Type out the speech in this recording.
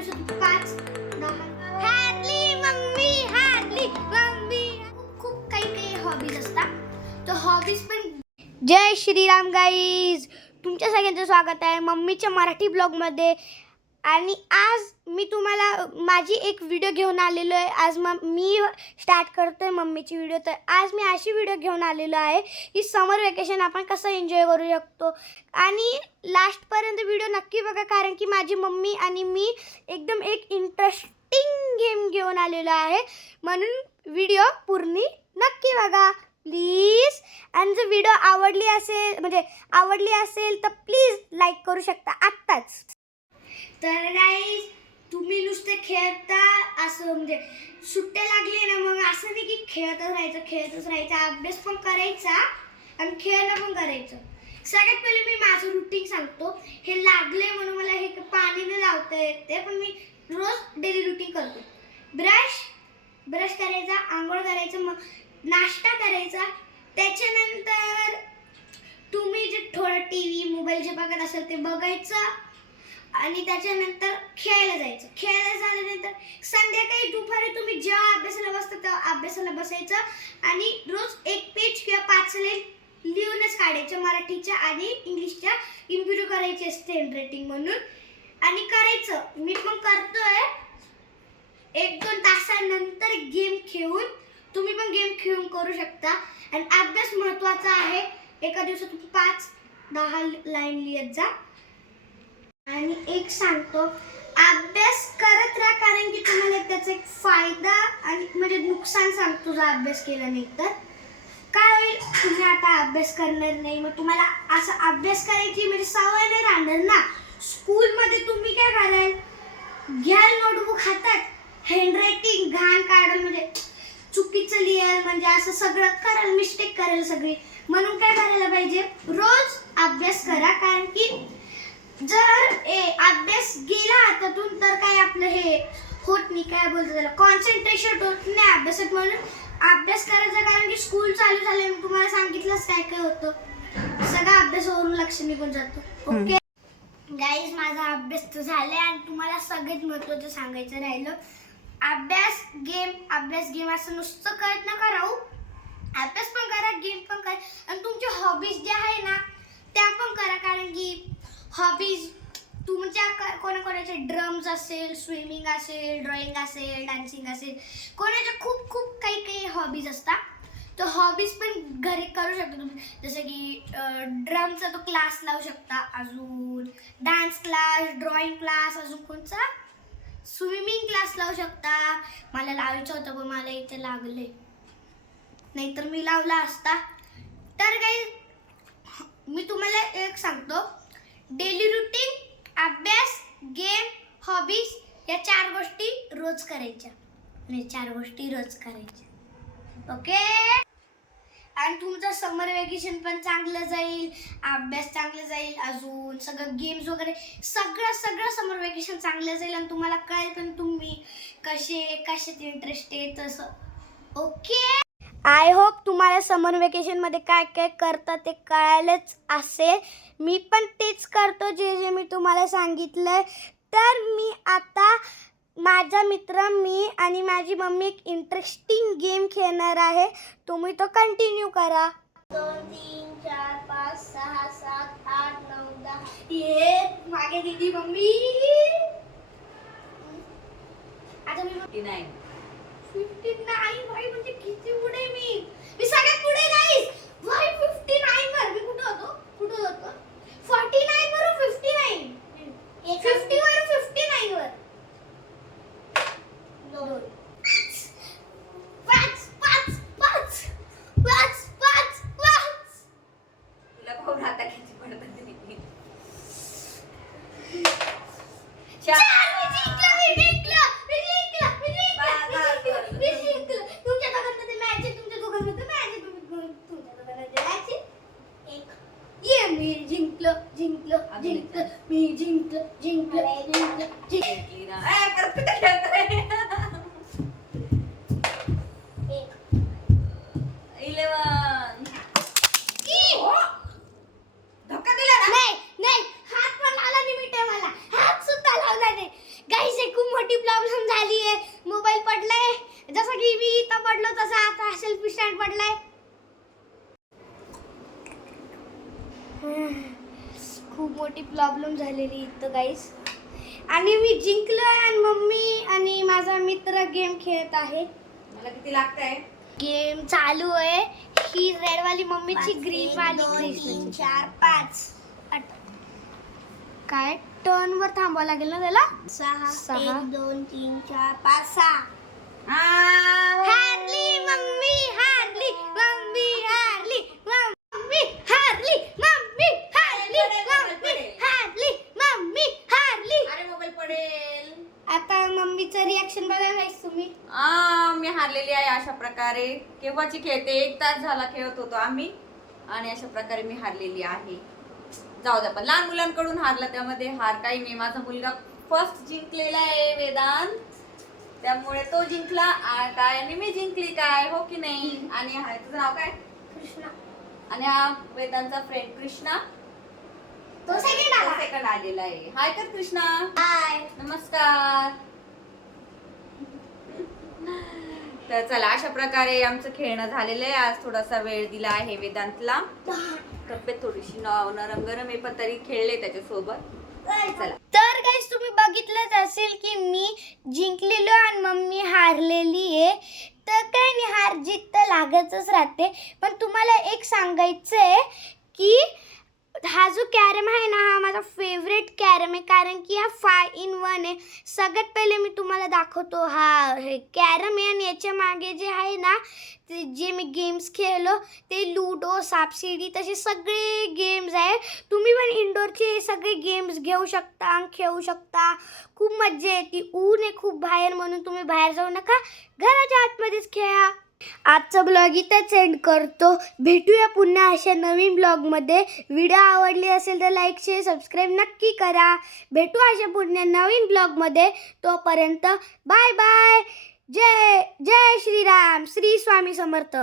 दिवसात पाच दहा. हारली मम्मी हारली मम्मी खूप काही काही हॉबीज असतात. तर हॉबीज पण जय श्रीराम गाईज तुमच्या सगळ्यांचं स्वागत आहे मम्मीच्या मराठी ब्लॉगमध्ये आणि आज मी तुम्हाला माझी एक व्हिडिओ घेऊन आलेलो आहे. आज म मी स्टार्ट करतो आहे मम्मीची व्हिडिओ तर आज मी अशी व्हिडिओ घेऊन आलेलो आहे की समर वेकेशन आपण कसं एन्जॉय करू शकतो. आणि लास्टपर्यंत व्हिडिओ नक्की बघा कारण की माझी मम्मी आणि मी एकदम एक इंटरेस्टिंग गेम घेऊन आलेलो आहे. म्हणून व्हिडिओ पूर्ण नक्की बघा. प्लीज आणि जर व्हिडिओ आवडली असेल म्हणजे आवडली असेल तर प्लीज लाईक करू शकता आत्ताच. तर गाईज तुम्ही नुसते खेळता असं म्हणजे सुट्टे लागले ना मग असं नाही की खेळतच राहायचं खेळतच राहायचं. अभ्यास पण करायचा आणि खेळणं पण करायचं. सगळ्यात पहिले मी माझं रुटीन सांगतो. हे लागले म्हणून मला हे पाणी न लावता येते पण मी रोज डेली रुटीन करतो. ब्रश ब्रश करायचा आंघोळ करायचं मग नाश्ता करायचा. त्याच्यानंतर तुम्ही जे थोडं टी व्ही मोबाईल जे बघत असाल ते बघायचं. आणि त्याच्यानंतर खेळायला जायचं. खेळायला झाल्यानंतर संध्याकाळी दुपारी तुम्ही जेव्हा अभ्यासाला बसता तेव्हा अभ्यासाला बसायचं आणि रोज एक पेज किंवा पाच लाईन लिहूनच काढायचं मराठीच्या आणि इंग्लिशच्या. इम्प्रूव्ह करायची असते हँडरायटिंग म्हणून. आणि करायचं. मी पण करतोय. एक दोन तासानंतर गेम खेळून तुम्ही पण गेम खेळून करू शकता. आणि अभ्यास महत्त्वाचा आहे. एका दिवसात तुम्ही पाच दहा लाईन लिहित जा. आणि एक सांगतो अभ्यास करत राहा कारण की तुम्हाला त्याचा एक फायदा आणि म्हणजे नुकसान सांगतो जर अभ्यास केला नाही तर. काय होईल? तुम्ही आता अभ्यास करणार नाही मग तुम्हाला असं अभ्यास करायची म्हणजे सवय नाही राहणार ना. स्कूलमध्ये तुम्ही काय कराल? घ्याल नोटबुक हातात हँडरायटिंग घाण काढल म्हणजे चुकीचं लिहाल म्हणजे असं सगळं कराल मिस्टेक कराल सगळी. म्हणून काय करायला पाहिजे? रोज अभ्यास करा कारण की जर ए अभ्यास गेला हातातून तर काय आपलं हे होत नाही काय बोलतो त्याला? कॉन्सन्ट्रेशन होत नाही अभ्यासात म्हणून. अभ्यास करायचा कारण की स्कूल चालू झाले मी तुम्हाला सांगितलंच काय काय होतं. सगळा अभ्यासावरून लक्ष निघून जातो. ओके गाईज माझा अभ्यास तर झालाय आणि तुम्हाला सगळ्यात महत्त्वाचं सांगायचं राहिलं अभ्यास गेम अभ्यास गेम असं नुसतं करत नका राहू. अभ्यास पण करा गेम पण करा. आणि तुमच्या हॉबीज ज्या आहे ना त्या पण करा कारण की हॉबीज तुमच्या क- कोणाकोणाचे ड्रम्स असेल स्विमिंग असेल ड्रॉइंग असेल डान्सिंग असेल कोणाच्या खूप खूप काही काही हॉबीज असतात. तर हॉबीज पण घरी करू शकता तुम्ही. जसं की ड्रमचा तो क्लास लावू शकता अजून. डान्स क्लास ड्रॉइंग क्लास अजून कोणचा? स्विमिंग क्लास लावू शकता. मला लावायचं होतं पण मला इथे लागले नाहीतर मी लावला असता. तर काही मी तुम्हाला एक सांगतो. डेली रुटीन अभ्यास गेम हॉबीज या चार गोष्टी रोज करायच्या. आणि चार गोष्टी रोज करायच्या. ओके? आणि तुमचं समर वेकेशन पण चांगलं जाईल अभ्यास चांगला जाईल अजून सगळं गेम्स वगैरे सगळं सगळं समर वेकेशन चांगलं जाईल आणि तुम्हाला कळेल पण तुम्ही कसे कशात इंटरेस्ट आहे तसं. ओके? आय होप तुम्हाला समर वेकेशनमध्ये काय काय करता ते कळायलाच असेल. मी पण तेच करतो जे जे मी तुम्हाला सांगितलं तर मी आता माझा मित्र मी आणि माझी मम्मी एक इंटरेस्टिंग गेम खेळणार आहे. तुम्ही तो कंटिन्यू करा. दोन तीन चार पाच सहा सात आठ नऊ दहा. ये मागे दिदी मम्मी. आता मी नाईन फिफ्टी नाईन भाई म्हणजे किती पुढे मी मी सगळ्यात पुढे गाईस भाई फिफ्टी नाईन वर मी कुठं होतो कुठं होतो फोर्टी नाईन वर फिफ्टी नाईन फिफ्टी वर फिफ्टी नाईन वर दोन पाच पाच पाच पाच पाच पाच तुला पाहून आता किती पडतात ते. चार चार. मी जिंकलो मी जिंकलो मी जिंकलो मी बस, जिंकलो बस, मी बस. जिंकलो तुमच्या दोघांमध्ये मॅच आहे तुमच्या दोघांमध्ये मॅच आहे तुम्ही तुमच्या दोघांमध्ये मॅच आहे एक ये मी जिंकलो जिंकलो अजून जिंकलो मी जिंकलो जिंकलो जिंकलो जिंकलो जिंकली ना. ए, परत कुठे खेळतोय? एक Eleven. ई! धक्का दिला ना नाही नाही हात पण लावला नाही मी मला हात सुद्धा लावला नाही गाईस एक खूप मोठी प्रॉब्लेम झालेली इथं गाईस आणि मी जिंकलो आणि मम्मी आणि माझा मित्र गेम खेळत आहे. मला किती लागतंय? गेम चालू आहे. ही रेडवाली मम्मीची ग्रीन वाली कृष्णाची चार पाच. काय? टर्न वर थांबावं लागेल ना त्याला? सहा सहा. दोन तीन चार पाच सहा. हारली मम्मी हारली मम्मी हारली मम्मी हारली मम्मी हारली मम्मी हारली मम्मी हारली अरे मोबाईल पडेल आता मम्मीचं रिॲक्शन बघा guys तुम्ही आ, मी हारलेली आहे अशा प्रकारे केव्हाची खेळते? एक तास झाला खेळत होतो आम्ही. आणि अशा प्रकारे मी हारलेली आहे. जाऊ द्या पण लहान मुलांकडून हारला त्यामध्ये हार काही नाही. माझा मुलगा फर्स्ट जिंकलेला आहे वेदांत. त्यामुळे तो जिंकला. काय? आणि मी जिंकली काय? हो की नाही? आणि हा तुझं नाव काय? कृष्णा. आणि हा वेदांतचा फ्रेंड कृष्णा. तो सेकंड आला. सेकंड आलेला आहे. हाय कर कृष्णा. हाय नमस्कार. तर चला अशा प्रकारे आमचं खेळणं झालेलं आहे. आज थोडासा वेळ दिला आहे वेदांतला. तब्येत थोडीशी नरम गरम आहे पण तरी खेळले त्याच्यासोबत. चला. तर गाईस तुम्ही बघितलंच असेल की मी जिंकलेलो आणि मम्मी हारलेली आहे. तर काय नाही हार जीत तर लागतच राहते. पण तुम्हाला एक सांगायचं आहे की हा जो कॅरम आहे ना हा माझा फेवरेट कॅरम आहे. कारण की हा फाय इन वन आहे. सगळ्यात पहिले मी तुम्हाला दाखवतो हा हे कॅरम आहे आणि याच्या मागे जे आहे ना ते जे मी गेम्स खेळलो ते लुडो सापशिडी तसे सगळे गेम्स आहे. तुम्ही पण इंडोरचे सगळे गेम्स घेऊ शकता आणि खेळू शकता. खूप मजा येते. ऊन आहे खूप बाहेर म्हणून तुम्ही बाहेर जाऊ नका. घराच्या आतमध्येच खेळा. आजचं ब्लॉग इथंच एंड करतो. भेटूया पुन्हा अशा नवीन ब्लॉगमध्ये. व्हिडिओ आवडली असेल तर लाईक शेअर सबस्क्राईब नक्की करा. भेटू अशा पुन्हा नवीन ब्लॉगमध्ये. तोपर्यंत बाय बाय जय जय श्रीराम. श्री स्वामी समर्थ.